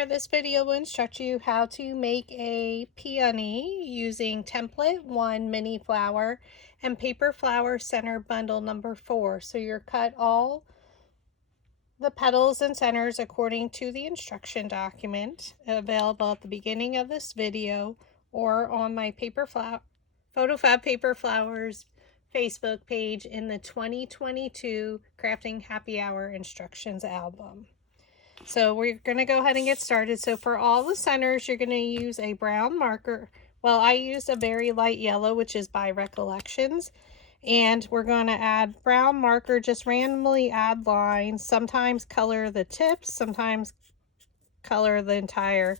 here, this video will instruct you how to make a peony using template 1 mini flower and paper flower center bundle number 4. So you're cut all the petals and centers according to the instruction document available at the beginning of this video or on my PhotoFabPaperFlowers Facebook page in the 2022 Crafting Happy Hour Instructions album. So we're going to go ahead and get started. So for all the centers, you're going to use a brown marker. Well, I used a very light yellow, which is by Recollections. And we're going to add brown marker, just randomly add lines. Sometimes color the tips, sometimes color the entire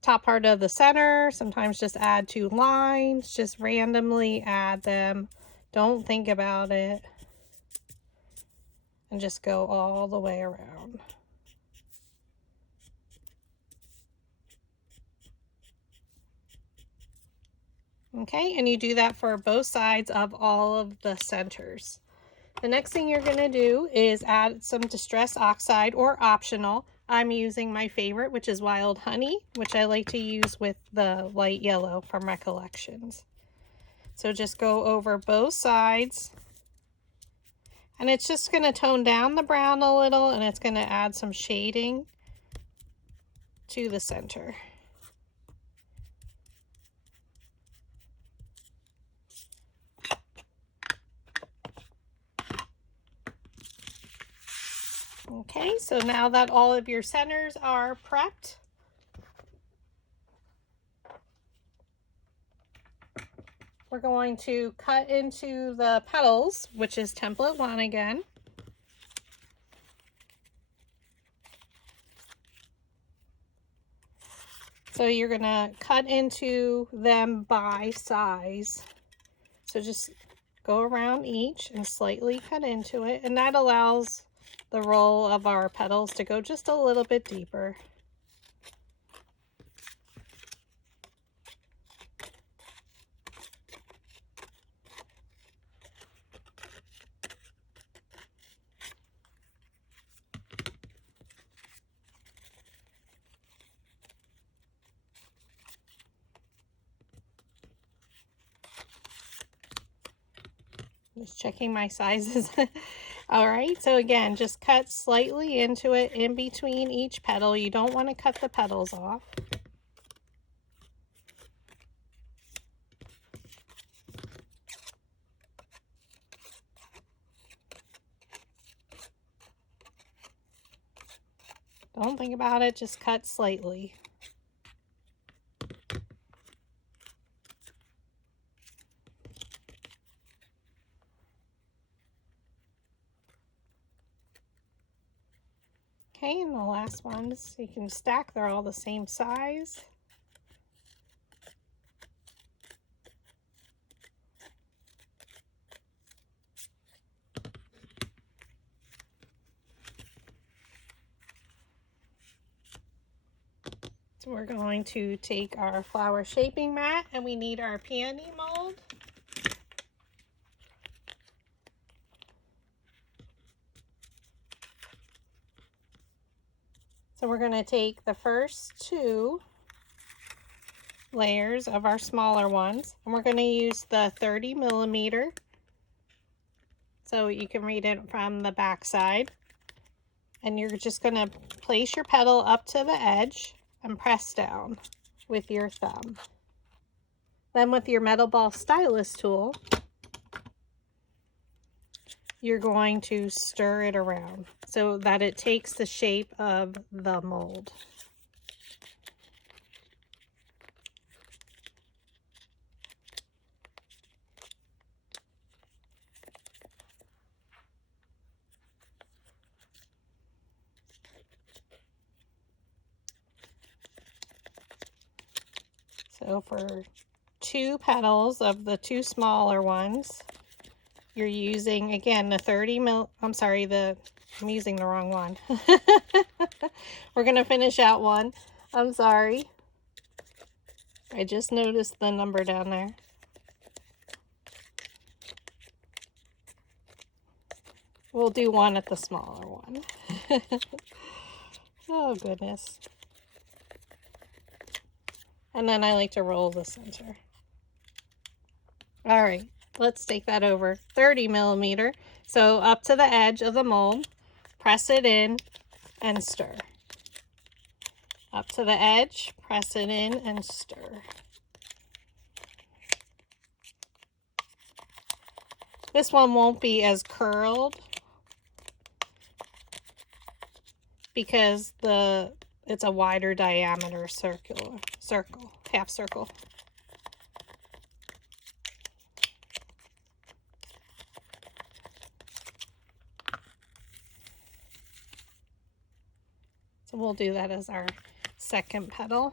top part of the center. Sometimes just add 2 lines, just randomly add them. Don't think about it. And just go all the way around. Okay, and you do that for both sides of all of the centers. The next thing you're going to do is add some Distress Oxide, or optional. I'm using my favorite, which is Wild Honey, which I like to use with the light yellow from Recollections. So just go over both sides. And it's just going to tone down the brown a little, and it's going to add some shading to the center. Okay, so now that all of your centers are prepped, we're going to cut into the petals, which is template 1 again. So you're going to cut into them by size. So just go around each and slightly cut into it, and that allows the roll of our petals to go just a little bit deeper. Just checking my sizes. All right, so again, just cut slightly into it in between each petal. You don't want to cut the petals off. Don't think about it, just cut slightly. Okay, and the last ones, you can stack, they're all the same size. So we're going to take our flower shaping mat, and we need our peony mold. So we're going to take the first 2 layers of our smaller ones, and we're going to use the 30 millimeter. So you can read it from the back side. And you're just going to place your petal up to the edge and press down with your thumb. Then with your metal ball stylus tool, you're going to stir it around so that it takes the shape of the mold. So for 2 petals of the 2 smaller ones, you're using, again, the 30 mil, I'm using the wrong one. We're going to finish out one. I'm sorry. I just noticed the number down there. We'll do one at the smaller one. Oh, goodness. And then I like to roll the center. All right, let's take that over 30 millimeter. So up to the edge of the mold, press it in and stir. Up to the edge, press it in and stir. This one won't be as curled because it's a wider diameter circle, half circle. So we'll do that as our second petal.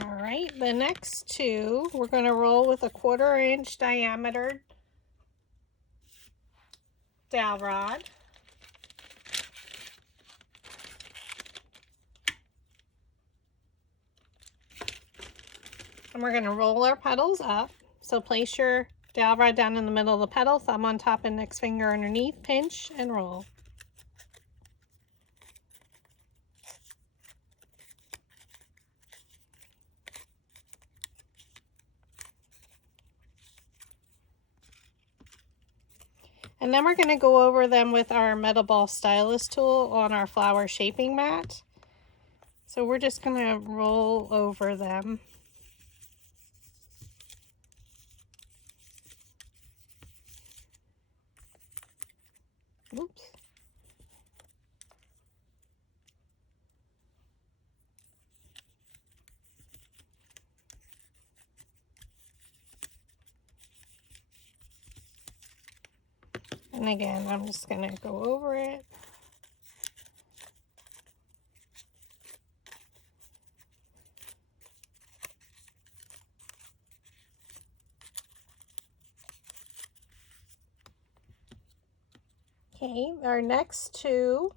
All right, the next two, we're going to roll with a 1/4 inch diameter dowel rod. And we're going to roll our petals up. So place your dowel rod down in the middle of the petal, thumb on top, index finger underneath, pinch and roll. And then we're going to go over them with our metal ball stylus tool on our flower shaping mat. So we're just going to roll over them. Oops. And again, I'm just going to go over it. Okay, our next two,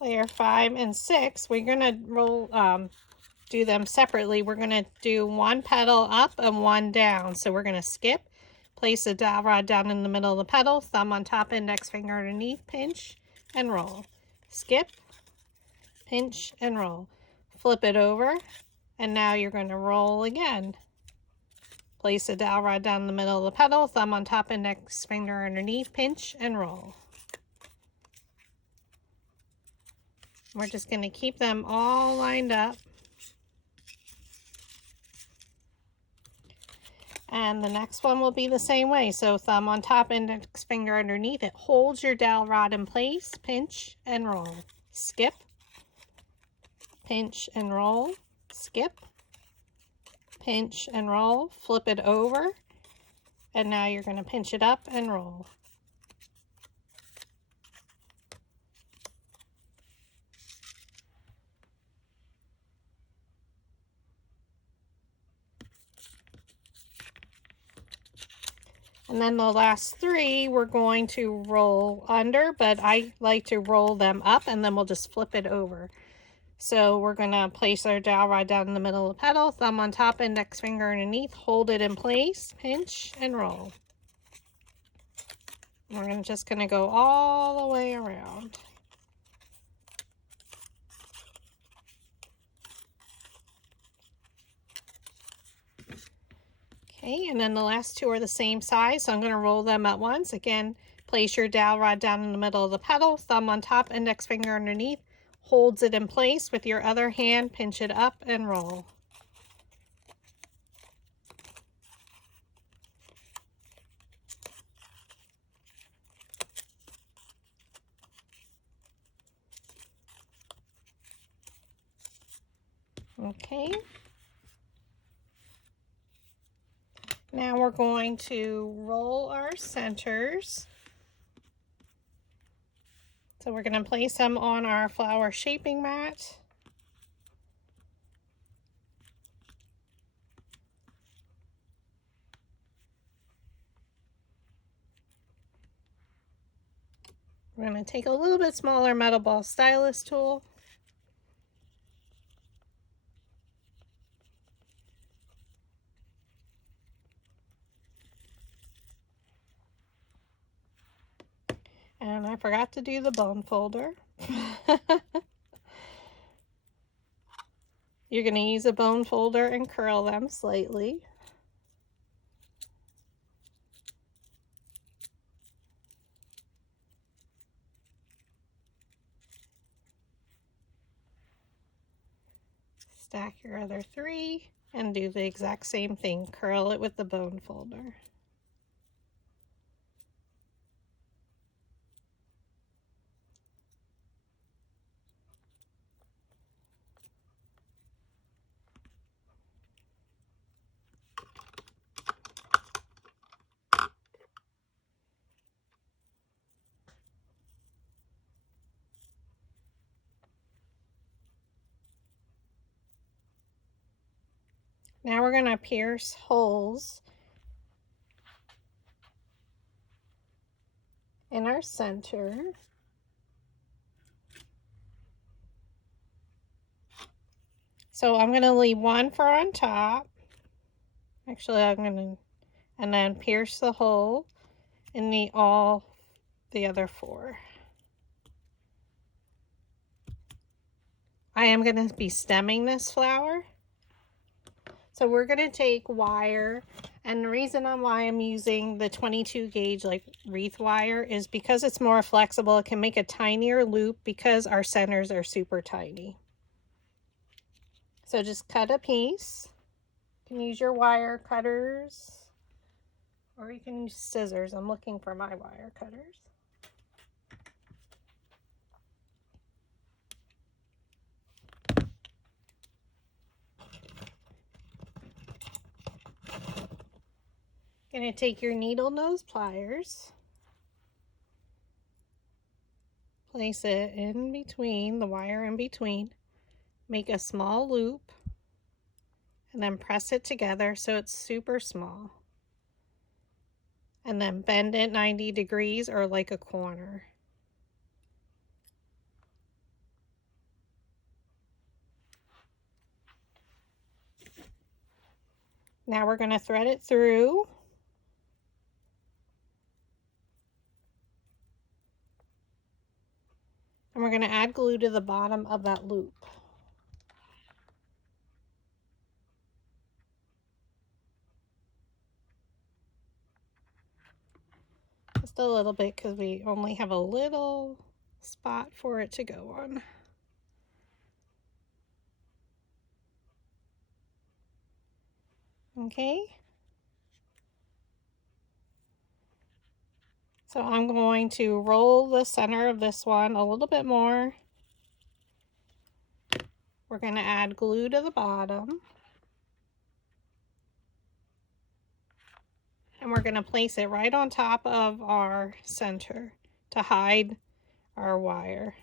layer 5 and 6, we're going to roll, do them separately. We're going to do one petal up and one down. So we're going to skip, place the dowel rod down in the middle of the petal, thumb on top, index finger underneath, pinch and roll. Skip, pinch and roll. Flip it over, and now you're going to roll again. Place the dowel rod down in the middle of the petal, thumb on top, index finger underneath, pinch and roll. We're just going to keep them all lined up. And the next one will be the same way. So thumb on top, index finger underneath. It holds your dowel rod in place, pinch and roll. Skip, pinch and roll, skip, pinch and roll, flip it over, and now you're going to pinch it up and roll. And then the last three, we're going to roll under, but I like to roll them up and then we'll just flip it over. So we're going to place our dowel rod down in the middle of the petal, thumb on top, index finger underneath, hold it in place, pinch and roll. We're just going to go all the way around. Okay, and then the last two are the same size, so I'm going to roll them at once. Again, place your dowel rod down in the middle of the petal, thumb on top, index finger underneath, holds it in place with your other hand, pinch it up and roll. Okay. Now we're going to roll our centers. So we're going to place them on our flower shaping mat. We're going to take a little bit smaller metal ball stylus tool. I forgot to do the bone folder. You're going to use a bone folder and curl them slightly. Stack your other 3 and do the exact same thing. Curl it with the bone folder. Now we're going to pierce holes in our center. So I'm going to leave one for on top. Actually, I'm going to, and then pierce the hole in the other 4. I am going to be stemming this flower. So we're going to take wire, and the reason why I'm using the 22 gauge like wreath wire is because it's more flexible. It can make a tinier loop because our centers are super tiny. So just cut a piece. You can use your wire cutters, or you can use scissors. I'm looking for my wire cutters. Gonna take your needle nose pliers, place it in between, the wire in between, make a small loop, and then press it together so it's super small. And then bend it 90 degrees or like a corner. Now we're gonna thread it through. And we're going to add glue to the bottom of that loop. Just a little bit because we only have a little spot for it to go on. Okay. So I'm going to roll the center of this one a little bit more. We're going to add glue to the bottom. And we're going to place it right on top of our center to hide our wire.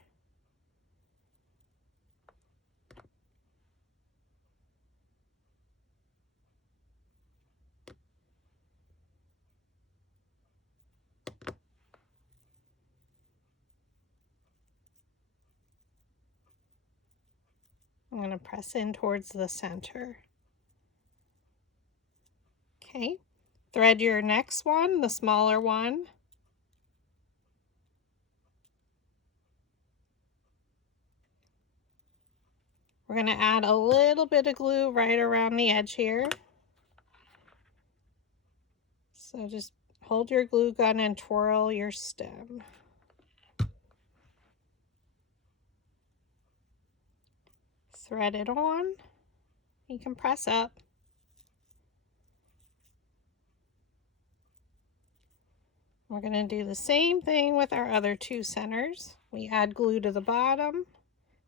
I'm going to press in towards the center. Okay. Thread your next one, the smaller one. We're going to add a little bit of glue right around the edge here. So just hold your glue gun and twirl your stem. Thread it on. You can press up. We're going to do the same thing with our other 2 centers. We add glue to the bottom.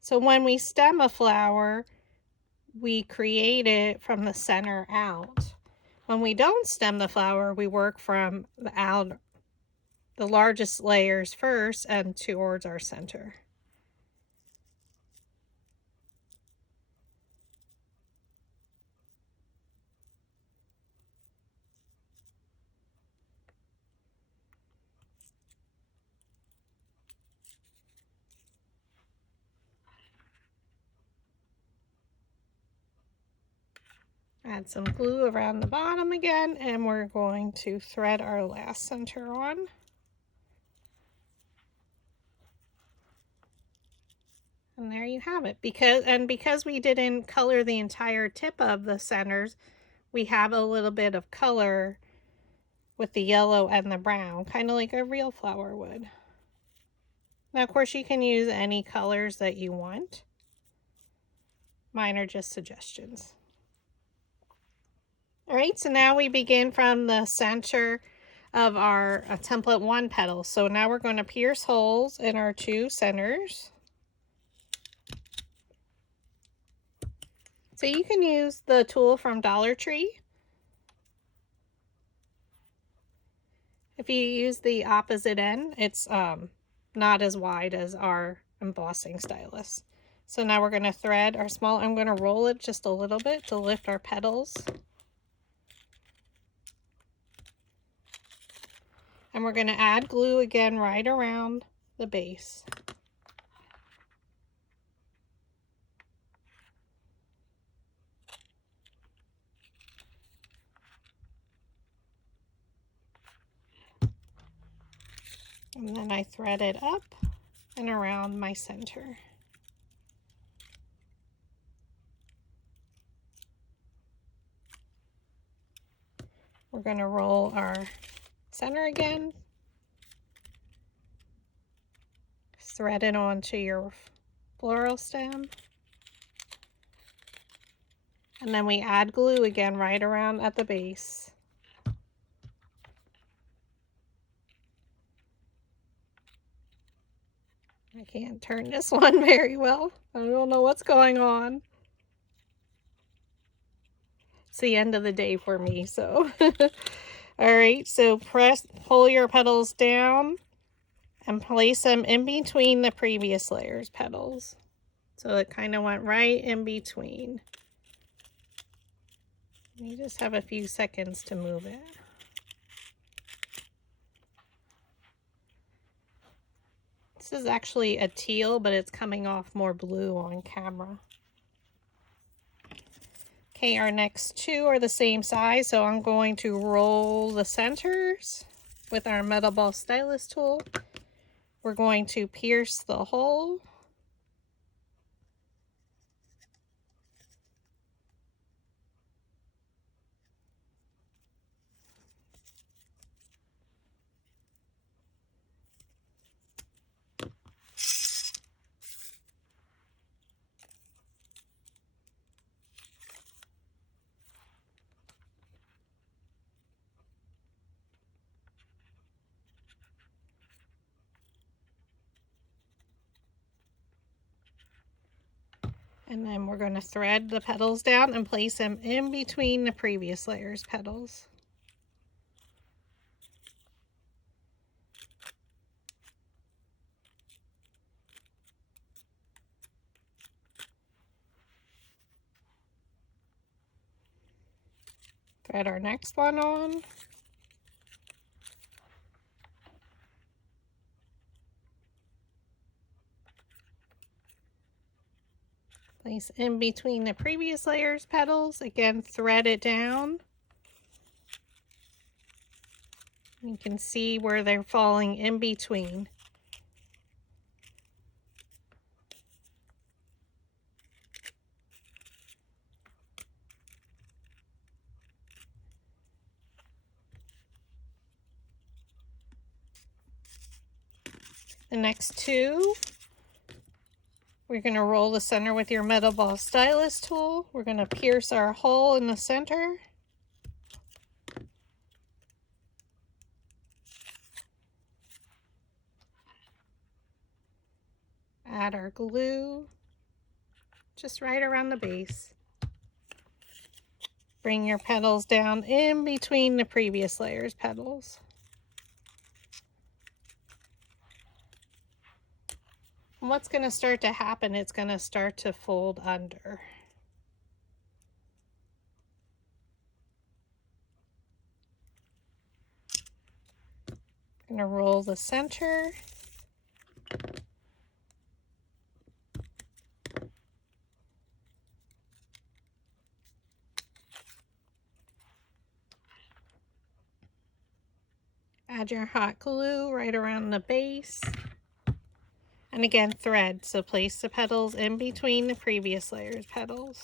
So when we stem a flower, we create it from the center out. When we don't stem the flower, we work from the largest layers first and towards our center. Add some glue around the bottom again, and we're going to thread our last center on. And there you have it. Because we didn't color the entire tip of the centers, we have a little bit of color with the yellow and the brown, kind of like a real flower would. Now, of course, you can use any colors that you want. Mine are just suggestions. All right, so now we begin from the center of our template 1 petal. So now we're going to pierce holes in our 2 centers. So you can use the tool from Dollar Tree. If you use the opposite end, it's not as wide as our embossing stylus. So now we're going to thread our small, I'm going to roll it just a little bit to lift our petals. And we're going to add glue again right around the base. And then I thread it up and around my center. We're going to roll our center again, thread it onto your floral stem, and then we add glue again right around at the base. I can't turn this one very well. I don't know what's going on. It's the end of the day for me, so. All right, so pull your petals down and place them in between the previous layer's petals. So it kind of went right in between. You just have a few seconds to move it. This is actually a teal, but it's coming off more blue on camera. Okay, our next 2 are the same size, so I'm going to roll the centers with our metal ball stylus tool. We're going to pierce the hole. And then we're going to thread the petals down and place them in between the previous layer's petals. Thread our next one on. Place in between the previous layer's petals. Again, thread it down. You can see where they're falling in between. The next 2, we're going to roll the center with your metal ball stylus tool. We're going to pierce our hole in the center. Add our glue just right around the base. Bring your petals down in between the previous layer's petals. And what's going to start to happen, it's going to start to fold under. I'm going to roll the center. Add your hot glue right around the base. And again, thread. So place the petals in between the previous layer's petals.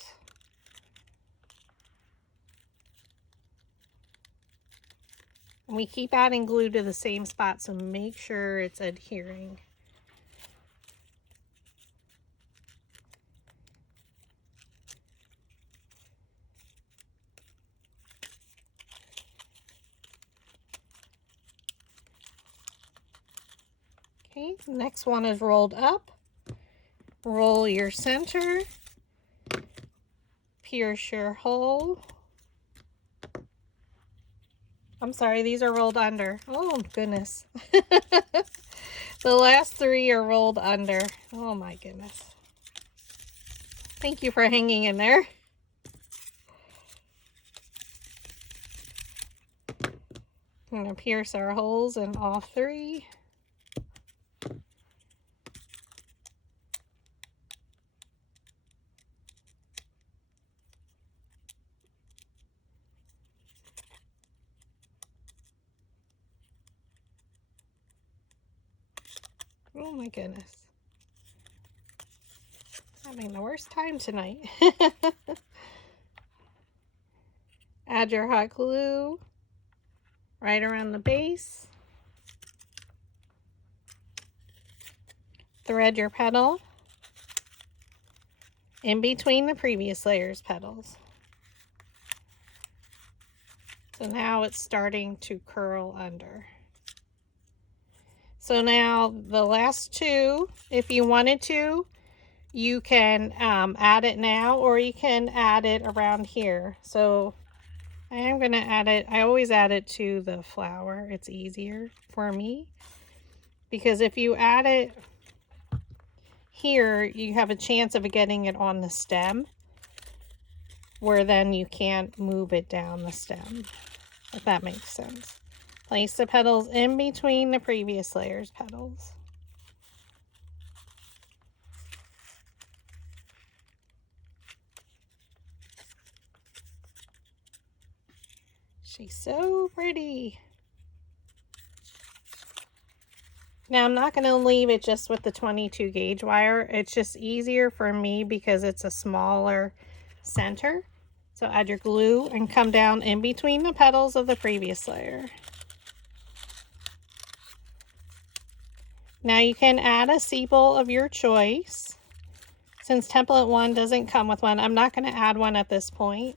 And we keep adding glue to the same spot, so make sure it's adhering. Okay, next one is rolled up. Roll your center. Pierce your hole. I'm sorry, these are rolled under. Oh, goodness. The last three are rolled under. Oh, my goodness. Thank you for hanging in there. I'm going to pierce our holes in all three. Oh my goodness. Having the worst time tonight. Add your hot glue right around the base. Thread your petal in between the previous layer's petals. So now it's starting to curl under. So now the last two, if you wanted to, you can add it now, or you can add it around here. So I am going to add it, I always add it to the flower. It's easier for me, because if you add it here, you have a chance of getting it on the stem, where then you can't move it down the stem, if that makes sense. Place the petals in between the previous layer's petals. She's so pretty. Now I'm not going to leave it just with the 22 gauge wire. It's just easier for me because it's a smaller center. So add your glue and come down in between the petals of the previous layer. Now you can add a sepal of your choice. Since template 1 doesn't come with one, I'm not going to add one at this point.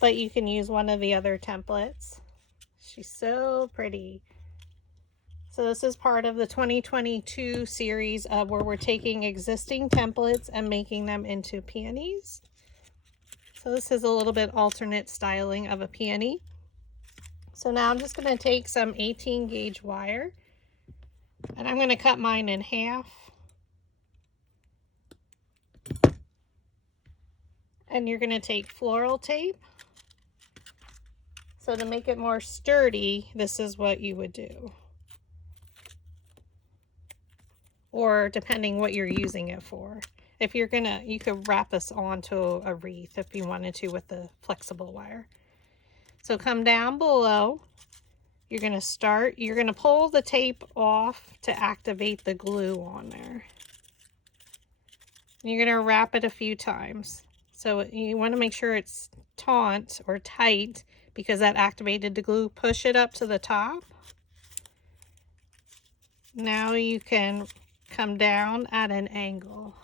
But you can use one of the other templates. She's so pretty. So this is part of the 2022 series of where we're taking existing templates and making them into peonies. So this is a little bit alternate styling of a peony. So now I'm just going to take some 18 gauge wire and I'm going to cut mine in half. And you're going to take floral tape. So to make it more sturdy, this is what you would do. Or depending what you're using it for. If you're gonna, you could wrap this onto a wreath if you wanted to with the flexible wire. So come down below. You're gonna pull the tape off to activate the glue on there. And you're gonna wrap it a few times. So you want to make sure it's taut or tight, because that activated the glue. Push it up to the top. Now you can come down at an angle.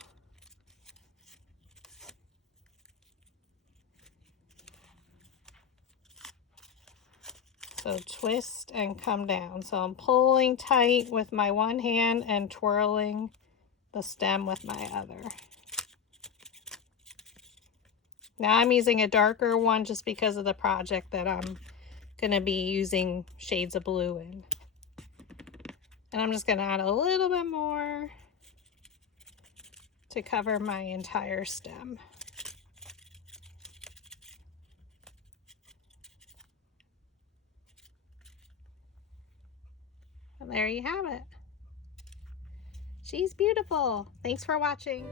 So twist and come down. So I'm pulling tight with my one hand and twirling the stem with my other. Now I'm using a darker one just because of the project that I'm going to be using shades of blue in. And I'm just going to add a little bit more to cover my entire stem. And there you have it. She's beautiful. Thanks for watching.